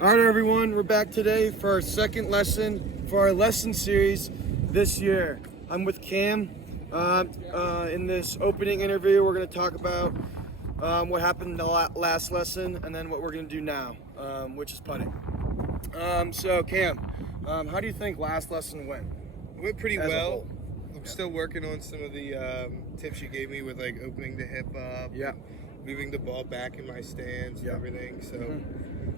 All right, everyone, we're back today for our second lesson for our lesson series this year. I'm with Cam. In this opening interview, we're going to talk about what happened in the last lesson and then what we're going to do now, which is putting. So, Cam, how do you think last lesson went? It went pretty As a well. whole. I'm still working on some of the tips you gave me with like opening the hip up, Yeah. moving the ball back in my stance, Yeah. and everything. So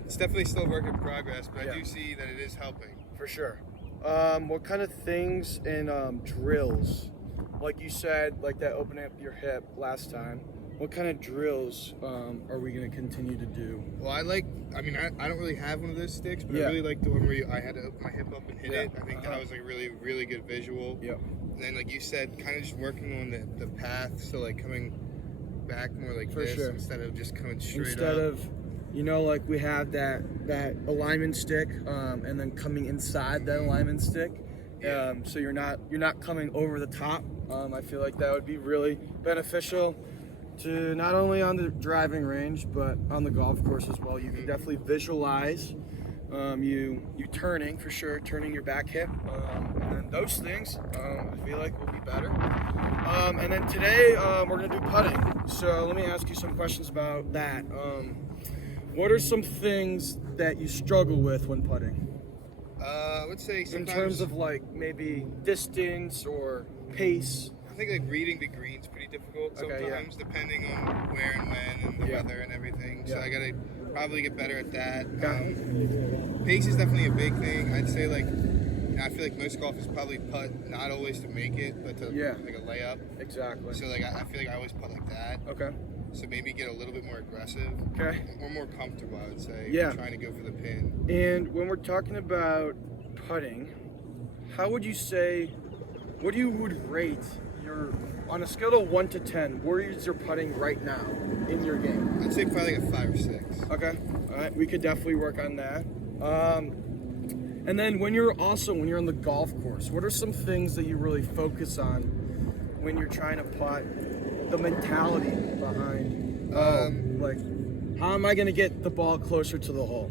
it's definitely still a work in progress, but Yeah. I do see that it is helping. For sure. What kind of things and drills, like you said, like that opening up your hip last time, what kind of drills are we going to continue to do? Well, I don't really have one of those sticks, but Yeah. I really like the one where I had to open my hip up and hit Yeah. it. I think that was like really, really good visual. Yep. And then, like you said, kind of just working on the path, so like coming back more like For this sure. instead of just coming straight Instead up. of, like we have that alignment stick, and then coming inside that alignment stick, Yeah. so you're not coming over the top. I feel like that would be really beneficial to not only on the driving range but on the golf course as well. You can definitely visualize you turning for sure, turning your back hip, and then those things I feel like will be better. And then today we're gonna do putting. So let me ask you some questions about that. What are some things that you struggle with when putting? I would say In sometimes terms of like maybe distance or pace? I think like reading the green's pretty difficult Okay, yeah. sometimes, depending on where and when and the Yeah. weather and everything. So Yeah. I gotta probably get better at that. Okay. Pace is definitely a big thing. I'd say I feel like most golfers probably putt not always to make it, but to Yeah. like a layup. Exactly. So like I feel like I always putt like that. Okay. So maybe get a little bit more aggressive Okay. or more comfortable. I would say. Yeah. Trying to go for the pin. And when we're talking about putting, how would you say, what do you would rate your, on a scale of 1 to 10, where is your putting right now in your game? I'd say probably like a 5 or 6. Okay, all right, we could definitely work on that. And then when you're on the golf course, what are some things that you really focus on when you're trying to putt? The mentality behind, like, how am I going to get the ball closer to the hole?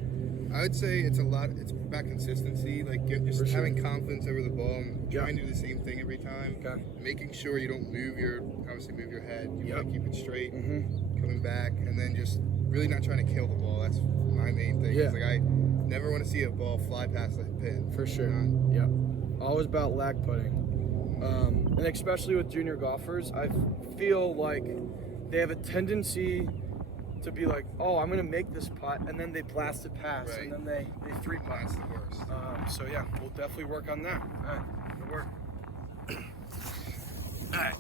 I would say it's about consistency, like just For sure. having confidence over the ball and Yeah. trying to do the same thing every time. Okay. Making sure you don't move your head. You Yep. want to keep it straight, Mm-hmm. coming back, and then just really not trying to kill the ball. That's my main thing. Yeah. Like I never want to see a ball fly past that pin. For sure. Yeah. Always about lag putting. And especially with junior golfers, I feel like they have a tendency to be like, oh, I'm going to make this putt, and then they blast it past, Right. and then they three putt. That's the worst. So, yeah, we'll definitely work on that. All right, good work. All right.